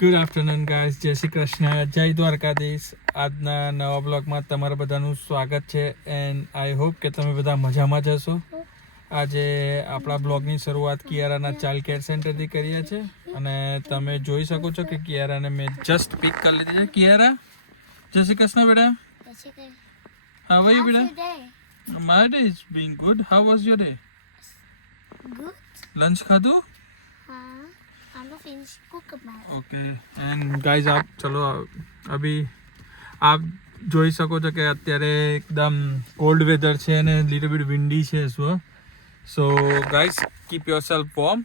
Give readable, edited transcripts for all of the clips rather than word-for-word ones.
Good afternoon guys, જય શ્રી કૃષ્ણ, જય દ્વારકાધીશ. આજના નવા બ્લોગમાં તમારા બધાનું સ્વાગત છે એન્ડ આઈ હોપ કે તમે બધા મજામાં જ હશો. આજે આપણા બ્લોગની શરૂઆત કિયારાના ચાઇલ્ડ કેર સેન્ટરથી કરીએ છીએ અને તમે જોઈ શકો છો કે કિયારાને મેં જસ્ટ પિક કરી લીધી છે. કિયારા, જય શ્રી કૃષ્ણ બેટા. હાઉ આર યુ બેટા? My day is being good. How was your day? Good. Lunch खाधું? I'm not finished cook my. Okay and guys आप चलो अभी आप જોઈ શકો છો કે અત્યારે એકદમ કોલ્ડ વેધર છે અને લિટલ બીટ વિન્ડી છે so guys keep yourself warm.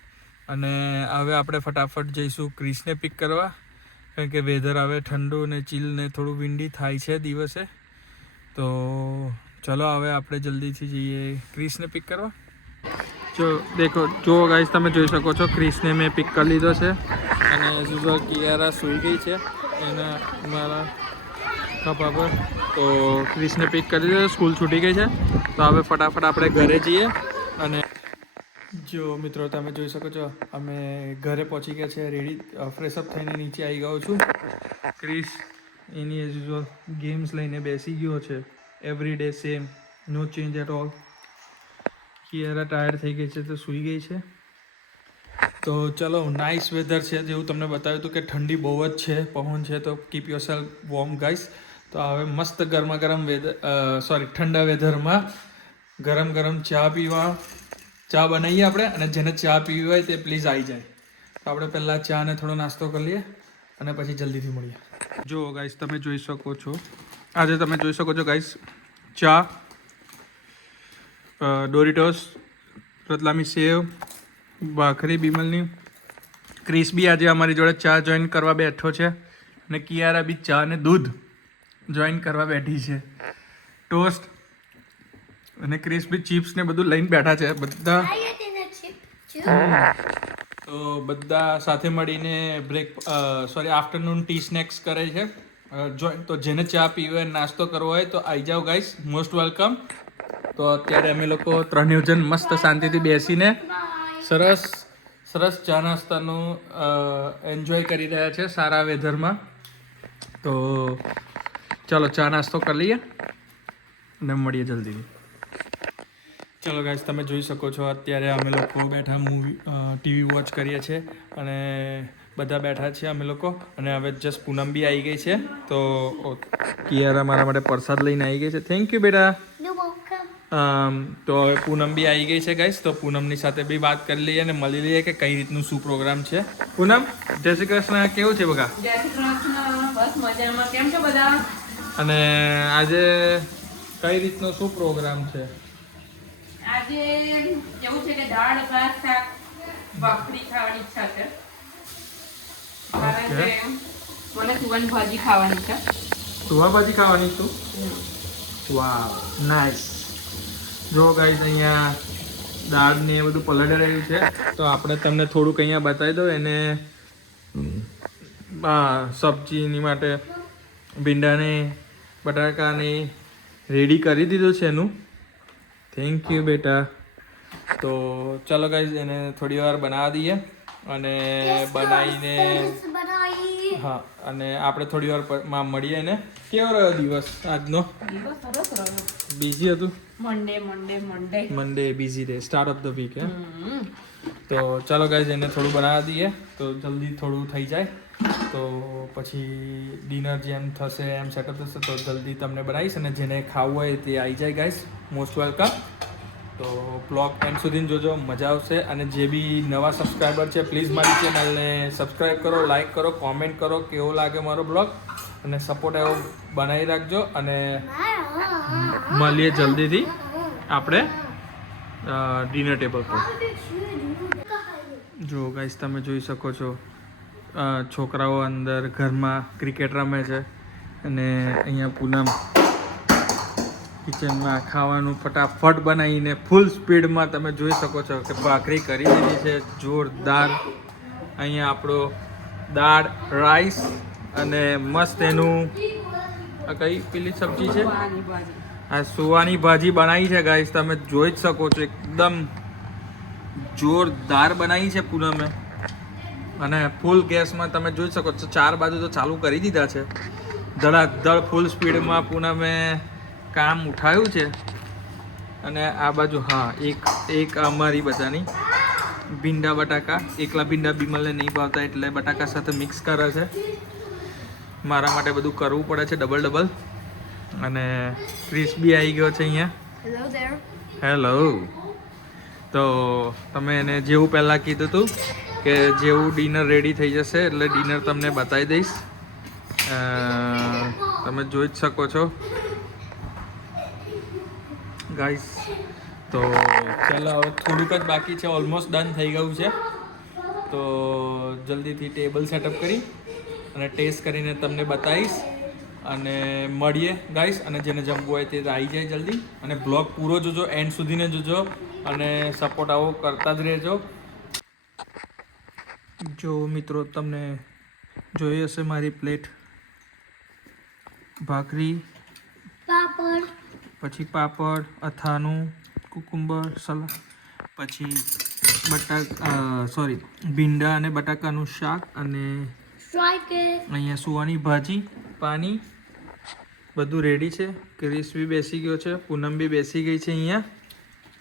અને હવે આપણે ફટાફટ જઈશું ક્રિસને પિક કરવા, કારણ કે વેધર હવે ઠંડુ ને ચીલ ને થોડું વિન્ડી થાય છે દિવસે. તો ચલો હવે આપણે જલ્દીથી જઈએ ક્રિસને પિક કરવા. જો ગાઈસ તમે જોઈ શકો છો ક્રિસને મેં પિક કરી લીધો છે અને યુઝ્યુઅલ કિયારા સૂઈ ગઈ છે એના મારા ખભા પર. તો ક્રિસને પિક કરી દીધો, સ્કૂલ છૂટી ગઈ છે. તો હવે ફટાફટ આપણે ઘરે જઈએ. અને જો મિત્રો તમે જોઈ શકો છો અમે ઘરે પહોંચી ગયા છે, રેડી ફ્રેશઅપ થઈને નીચે આવી ગયો છું. Chris any as usual games લઈને બેસી ગયો છે. Every day same, no change at all. Kiara tired થઈ ગઈ છે તો સૂઈ ગઈ છે. તો ચલો, નાઇસ વેધર છે, જેવું તમને બતાવ્યું હતું કે ઠંડી બહુ જ છે, પવન છે. તો કીપ યોરસેલ્ફ વોર્મ ગાઈસ. તો હવે મસ્ત ગરમા ગરમ ઠંડા વેધરમાં ગરમ ગરમ ચા બનાવીએ આપણે. અને જેને ચા પીવી હોય તે પ્લીઝ આવી જાય. તો આપણે પહેલાં ચા ને થોડો નાસ્તો કરી લઈએ અને પછી જલ્દીથી મળીએ. જો ગાઈસ તમે જોઈ શકો છો, આજે તમે જોઈ શકો છો ગાઈસ, ચા, ડોરિટોસ, રતલામી સેવ, ભાખરી બીમલની. ક્રિસ બી આજે અમારી જોડે ચા જોઈન કરવા બેઠો છે અને કિયારા બી ચા અને દૂધ જોઈન કરવા બેઠી છે. ટોસ્ટ અને ક્રિસ બી ચિપ્સ ને બધું લઈને બેઠા છે બધા. તો બધા સાથે મળીને આફ્ટરનૂન ટી સ્નેક્સ કરે છે. તો જેને ચા પીવી હોય, નાસ્તો કરવો હોય તો આવી જાઓ ગાઈસ, મોસ્ટ વેલકમ. તો અત્યારે અમે લોકો ત્રણેય જણ મસ્ત શાંતિથી બેસીને સરસ ચા નાસ્તાનું એન્જોય કરી રહ્યા છે સારા વેધરમાં. તો ચાલો ચા નાસ્તો કરી લઈએ અને મળીએ જલ્દી. ચલો ગાઈસ તમે જોઈ શકો છો અત્યારે અમે લોકો બેઠા ટીવી વોચ કરીએ છીએ અને બધા બેઠા છીએ અમે લોકો. અને હવે જસ્ટ પૂનમ બી આવી ગઈ છે. તો કિયારા મારા માટે પ્રસાદ લઈને આવી ગઈ છે. થેન્ક યુ બેટા. તો હવે પૂનમ બી આવી ગઈ છે ગાઈસ. તો પૂનમની સાથે બી વાત કરી લઈએ અને મળી લઈએ કે કઈ રીતનું શું પ્રોગ્રામ છે. પૂનમ, જય શ્રી કૃષ્ણ, કેવું છે બકા? જય શ્રી કૃષ્ણ, બસ મજામાં. કેમ છો બધા? અને આજે કઈ રીતનો શું પ્રોગ્રામ છે? આજે એવું છે કે દાળ ભાત શાક ભાખરી ખાવાની ઈચ્છા છે, કારણ કે મને સુવાની ભાજી ખાવાની છે. સુવા ભાજી ખાવાની છું? વાવ, નાઇસ. જો ગાઈસ અહીંયા દાળ ને બધું પલળી રહ્યું છે. તો આપણે તમને થોડુંક અહીંયા બતાવી દઉં એને. સબ્જીની માટે ભીંડાની બટાકાની રેડી કરી દીધું છે એનું. થેન્ક યુ બેટા. તો ચાલો ગાઈસ એને થોડી વાર બનાવી દઈએ અને બનાવીને હા, અને આપણે થોડી વારમાં મળીએ. ને કેવો રહ્યો દિવસ આજનો? દિવસ સરસ રહ્યો. બિઝી હતું? Monday busy day, start of the week. તો ચાલો ગાઈસ એને થોડું બનાવી દઈએ તો જલ્દી થોડું થઈ જાય. તો પછી ડિનર જેમ થશે એમ સેટઅપ થશે તો જલ્દી તમને બનાવીશ. અને જેને ખાવું હોય તે આવી જાય ગાઈસ, મોસ્ટ વેલકમ. તો બ્લોગ એન્ડ સુધી જોજો, મજા આવશે. અને જે બી નવા સબસ્ક્રાઈબર છે પ્લીઝ મારી ચેનલને સબસ્ક્રાઈબ કરો, લાઈક કરો, કોમેન્ટ કરો કેવો લાગે મારો બ્લોગ, અને સપોર્ટ એવો બનાવી રાખજો. અને મળીએ જલ્દીથી આપણે ડિનર ટેબલ પર. જો ગાઈસ તમે જોઈ શકો છો છોકરાઓ અંદર ઘરમાં ક્રિકેટ રમે છે અને અહીંયા પૂનમ કિચનમાં ખાવાનું ફટાફટ બનાવીને ફૂલ સ્પીડમાં તમે જોઈ શકો છો કે ભાખરી કરી દીધી છે જોરદાર. અહીંયા આપણો દાળ, રાઈસ અને મસ્ત એનું કઈ પેલી સબ્જી છે, આ સુવાની ભાજી બનાવી છે ગાઈસ. તમે જોઈ જ શકો છો, એકદમ જોરદાર બનાવી છે પૂનમે. અને ફૂલ ગેસમાં તમે જોઈ શકો છો 4 બાજુ તો ચાલુ કરી દીધા છે. ધડાધડ ફૂલ સ્પીડમાં પૂનમે કામ ઉઠાવ્યું છે. અને આ બાજુ હા એક અમારી બધાની ભીંડા બટાકા, એકલા ભીંડા બીમલને નહીં ભાવતા એટલે બટાકા સાથે મિક્સ કરે છે. મારા માટે બધું કરવું પડે છે ડબલ. અને ક્રિસ બી આવી ગયો છે અહીંયા. Hello there. હેલો. તો તમે એને જેવું પહેલાં કીધું હતું કે જેવું ડિનર રેડી થઈ જશે એટલે ડિનર તમને બતાવી દઈશ. તમે જોઈ જ શકો છો ગાઈસ. તો ચાલો હવે થોડુંક જ બાકી છે, ઓલમોસ્ટ ડન થઈ ગયું છે. તો જલ્દીથી ટેબલ સેટઅપ કરી અને ટેસ્ટ કરીને તમને બતાવીશ અને મળીએ ગાઈસ. અને જેને જમવું હોય તે આવી જાય જલ્દી અને બ્લોગ પૂરો જોજો, એન્ડ સુધીને જોજો અને સપોર્ટ આવો કરતા જ રહેજો. જો મિત્રો તમને જોઈ હશે મારી પ્લેટ, ભાખરી, પાપડ, પછી પાપડ, અથાણું, કુકુંબર સલાડ, પછી ભીંડા અને બટાકાનું શાક અને અહીંયા સુવાની ભાજી, પાણી, બધું રેડી છે. ક્રિસ બી બેસી ગયો છે, પૂનમ બી બેસી ગઈ છે અહીંયા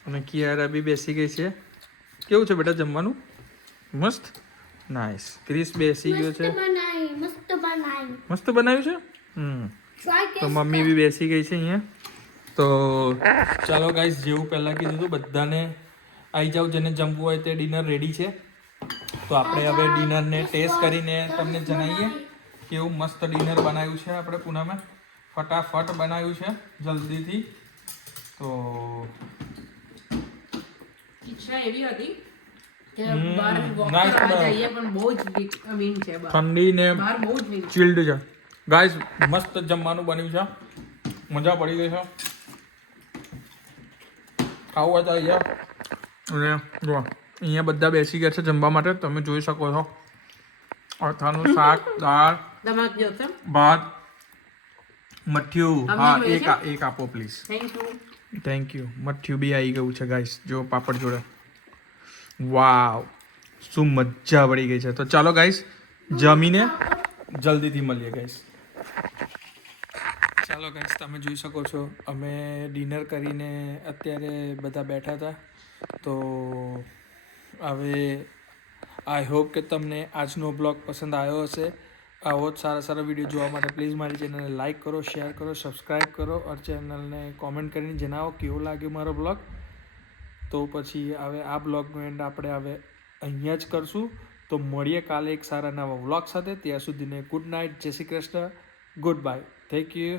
અને કિયારા બી બેસી ગઈ છે. કેવું છે બેટા જમવાનું? મસ્ત, નાઇસ. ક્રિસ બેસી ગયો છે, મસ્ત બનાવ્યું છે. તો મમ્મી બી બેસી ગઈ છે અહીંયા. તો ચાલો ગાઈસ, જેવું પહેલાં કીધું હતું બધાને આવી જાઓ, જેને જમવું હોય તે ડિનર રેડી છે. તો આપણે હવે ડિનરને ટેસ્ટ કરીને તમને જણાવીએ કેવું મસ્ત ડિનર બનાવ્યું છે આપણે પૂનામાં. ફટાફટ બનાવ્યું છે જલ્દીથી. તો ઈચ્છા એવી હતી કે બહાર વોક કરવા જઈએ પણ બહુ જ વિન્ડ છે બહાર. ઠંડી ને બહાર બહુ જ વિન્ડ ચિલ્ડ છે ગાઈસ. મસ્ત જમવાનું બન્યું છે, મજા પડી ગઈ છે. ખાવું હોય તો આવી જાઓ. અને જો અહીંયા બધા બેસી ગયા છે જમવા માટે, તમે જોઈ શકો છો. અથાણું, શાક, દાળ, તમાક જોશે. ભાત, મઠ્ઠું. હા એક આપો પ્લીઝ. Thank you. મઠ્ઠું બી આવી ગયું છે ગાઈસ, જો પાપડ જોડે. વાવ, શું મજા પડી ગઈ છે. તો ચાલો ગાઈસ, જમીને જલ્દીથી મળીએ ગાઈસ. ચાલો ગાઈસ, તમે જોઈ શકો છો અમે ડિનર કરીને અત્યારે બધા બેઠા હતા. તો હવે આઈ હોપ કે તમને આજનો બ્લોગ પસંદ આવ્યો હશે. આવો જ સારા વિડીયો જોવા માટે પ્લીઝ મારી ચેનલને લાઇક કરો, શેર કરો, સબસ્ક્રાઈબ કરો और ચેનલને કોમેન્ટ કરીને જણાવો કેવો લાગ્યો મારો બ્લોગ. તો પછી હવે આ બ્લોગનો એન્ડ આપણે હવે અહીંયા જ કરશું. તો મળીએ કાલે એક સારા નવા વ્લોગ સાથે. ત્યાં સુધીને ગુડ નાઇટ, જય Shri Krishna, good bye, thank you.